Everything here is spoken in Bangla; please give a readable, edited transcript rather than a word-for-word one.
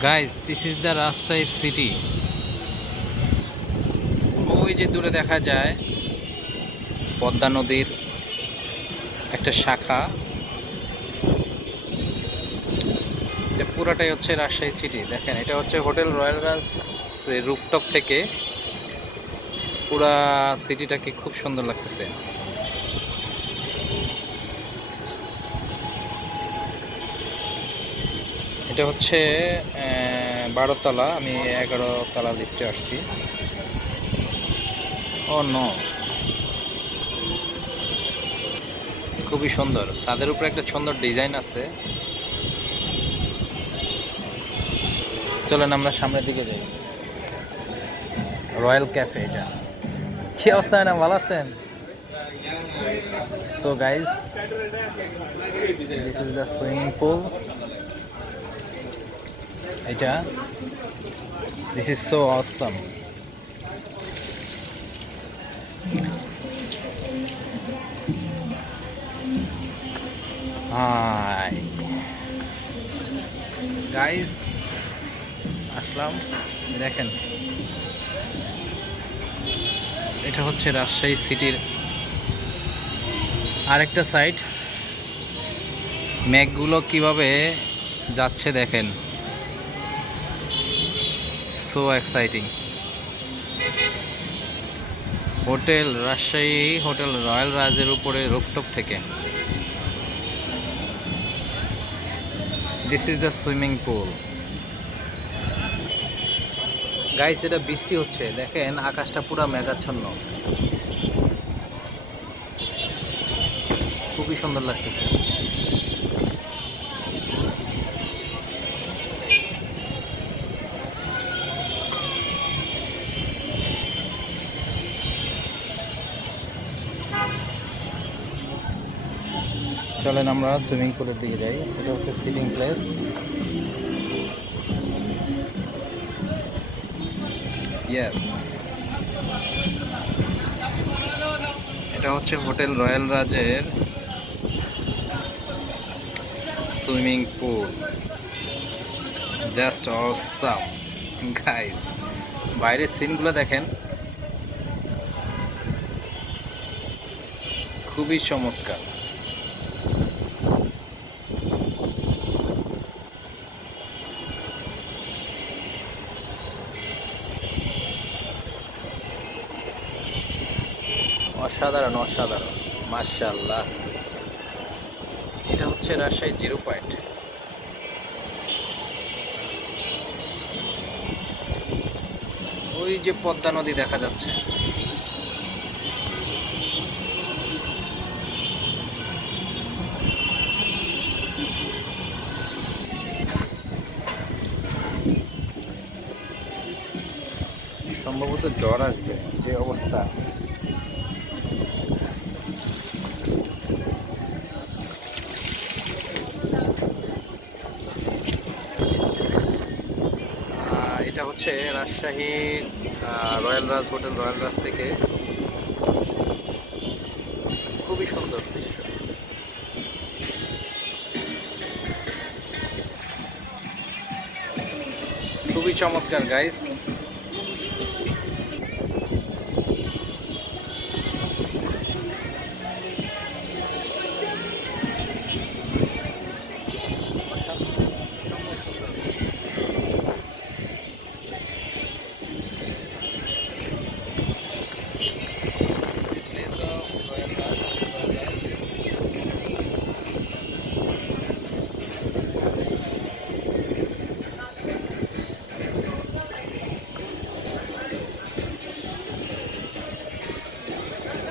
Guys, this is the Rajshahi city. ওই যে দূরে দেখা যায় পদ্মা নদীর একটা শাখা। এটা পুরাটাই হচ্ছে রাজশাহী সিটি। দেখেন, এটা হচ্ছে হোটেল রয়্যাল রাজ রুফটপ থেকে পুরা সিটিটাকে খুব সুন্দর লাগতেছে। এটা হচ্ছে 12 তলা, আমি 11 তলা লিফটে আসছি। ও নো, খুবই সুন্দর। ছাদের উপরে একটা সুন্দর ডিজাইন আছে। চলেন আমরা সামনের দিকে যাই। রয়্যাল ক্যাফে এটা। কি অবস্থা না, ভালো আছেন? So guys, this is the swimming pool. এটা this is so awesome. Hi guys, Aslam. দেখেন, এটা হচ্ছে রাজশাহী সিটির আরেকটা সাইড। মেঘগুলো কিভাবে যাচ্ছে দেখেন, so exciting. Hotel Rajshahi hotel royal রাজের উপরে রুফটপ থেকে। This is the swimming pool. Guys, এটা বৃষ্টি হচ্ছে, দেখেন আকাশটা পুরো মেঘাচ্ছন্ন। খুবই সুন্দর লাগতেছে। চলেন আমরা সুইমিং পুলের দিকে যাই। এটা হচ্ছে সিটিং প্লেস। ইয়েস, এটা হচ্ছে হোটেল রয়্যাল রাজের swimming pool. Just awesome guys. বাইরের সিনগুলো দেখেন, খুবই চমৎকার। অসাধারণ অসাধারণ, মাশাআল্লাহ। এটা হচ্ছে রাজশাহী 0 পয়েন্ট। ওই যে পদ্মা নদী দেখা যাচ্ছে। সম্ভবত ঝড় আসবে, যে অবস্থা। এটা হচ্ছে রাজশাহীর রয়্যাল রাজ হোটেল রয়্যাল রাজ থেকে। খুবই সুন্দর দৃশ্য। খুবই চমৎকার গাইস।